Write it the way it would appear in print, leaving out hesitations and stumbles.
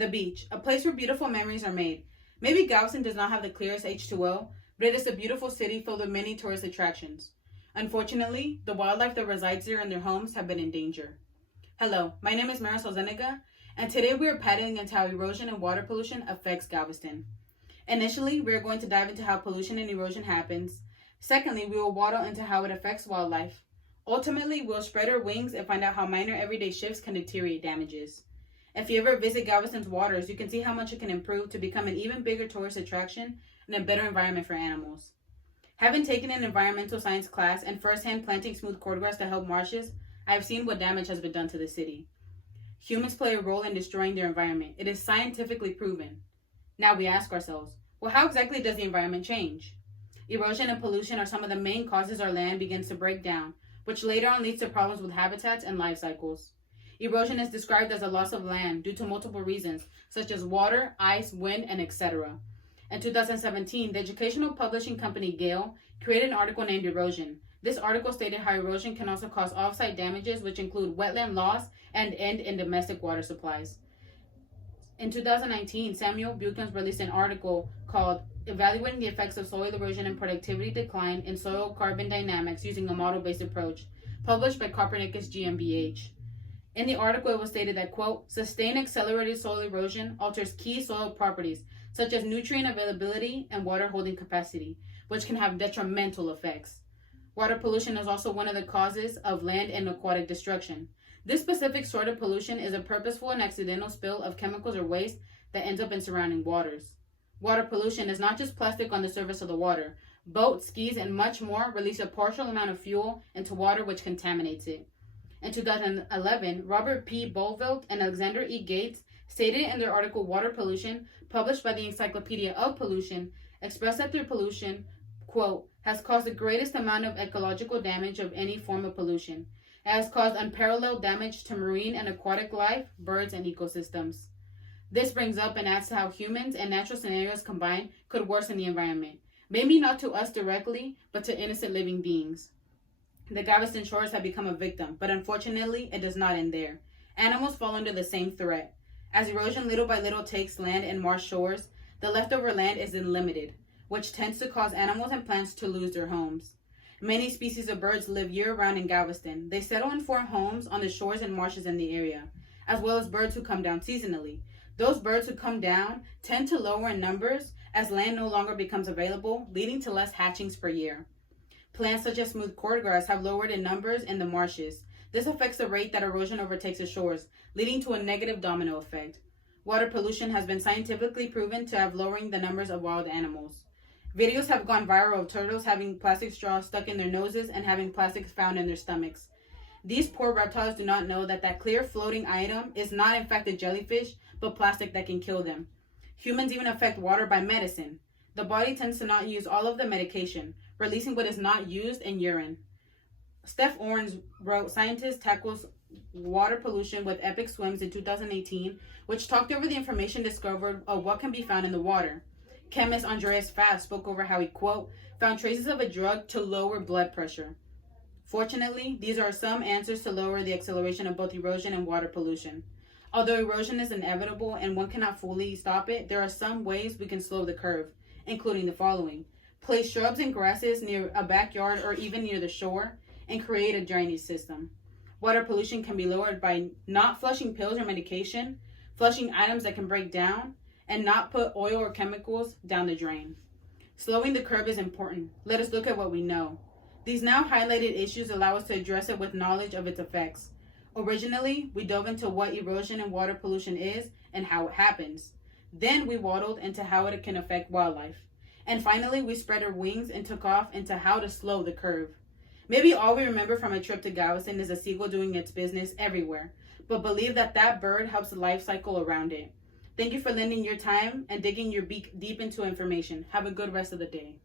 The beach, a place where beautiful memories are made. Maybe Galveston does not have the clearest H2O, but it is a beautiful city filled with many tourist attractions. Unfortunately, the wildlife that resides there and their homes have been in danger. Hello, my name is Marisol Zeniga, and today we are paddling into how erosion and water pollution affects Galveston. Initially, we are going to dive into how pollution and erosion happens. Secondly, we will waddle into how it affects wildlife. Ultimately, we'll spread our wings and find out how minor everyday shifts can deteriorate damages. If you ever visit Galveston's waters, you can see how much it can improve to become an even bigger tourist attraction and a better environment for animals. Having taken an environmental science class and firsthand planting smooth cordgrass to help marshes, I have seen what damage has been done to the city. Humans play a role in destroying their environment. It is scientifically proven. Now we ask ourselves, well, how exactly does the environment change? Erosion and pollution are some of the main causes our land begins to break down, which later on leads to problems with habitats and life cycles. Erosion is described as a loss of land due to multiple reasons, such as water, ice, wind, and etc. In 2017, the educational publishing company Gale created an article named Erosion. This article stated how erosion can also cause off-site damages, which include wetland loss and end in domestic water supplies. In 2019, Samuel Buchan released an article called Evaluating the Effects of Soil Erosion and Productivity Decline in Soil Carbon Dynamics Using a Model-Based Approach, published by Copernicus GmbH. In the article, it was stated that, quote, sustained accelerated soil erosion alters key soil properties, such as nutrient availability and water holding capacity, which can have detrimental effects. Water pollution is also one of the causes of land and aquatic destruction. This specific sort of pollution is a purposeful and accidental spill of chemicals or waste that ends up in surrounding waters. Water pollution is not just plastic on the surface of the water. Boats, skis, and much more release a partial amount of fuel into water which contaminates it. In 2011, Robert P. Bolvelt and Alexander E. Gates stated in their article Water Pollution, published by the Encyclopedia of Pollution, expressed that their pollution, quote, has caused the greatest amount of ecological damage of any form of pollution. It has caused unparalleled damage to marine and aquatic life, birds, and ecosystems. This brings up and adds to how humans and natural scenarios combined could worsen the environment. Maybe not to us directly, but to innocent living beings. The Galveston shores have become a victim, but unfortunately, it does not end there. Animals fall under the same threat. As erosion little by little takes land and marsh shores, the leftover land is then limited, which tends to cause animals and plants to lose their homes. Many species of birds live year-round in Galveston. They settle and form homes on the shores and marshes in the area, as well as birds who come down seasonally. Those birds who come down tend to lower in numbers as land no longer becomes available, leading to less hatchings per year. Plants such as smooth cordgrass have lowered in numbers in the marshes. This affects the rate that erosion overtakes the shores, leading to a negative domino effect. Water pollution has been scientifically proven to have lowering the numbers of wild animals. Videos have gone viral of turtles having plastic straws stuck in their noses and having plastics found in their stomachs. These poor reptiles do not know that clear floating item is not in fact a jellyfish, but plastic that can kill them. Humans even affect water by medicine. The body tends to not use all of the medication, releasing what is not used in urine. Steph Owens wrote Scientist Tackles Water Pollution with Epic Swims in 2018, which talked over the information discovered of what can be found in the water. Chemist Andreas Fast spoke over how he, quote, found traces of a drug to lower blood pressure. Fortunately, these are some answers to lower the acceleration of both erosion and water pollution. Although erosion is inevitable and one cannot fully stop it, there are some ways we can slow the curve, including the following. Place shrubs and grasses near a backyard or even near the shore, and create a drainage system. Water pollution can be lowered by not flushing pills or medication, flushing items that can break down, and not put oil or chemicals down the drain. Slowing the curve is important. Let us look at what we know. These now highlighted issues allow us to address it with knowledge of its effects. Originally, we dove into what erosion and water pollution is and how it happens. Then we waddled into how it can affect wildlife. And finally, we spread our wings and took off into how to slow the curve. Maybe all we remember from a trip to Galveston is a seagull doing its business everywhere, but believe that bird helps the life cycle around it. Thank you for lending your time and digging your beak deep into information. Have a good rest of the day.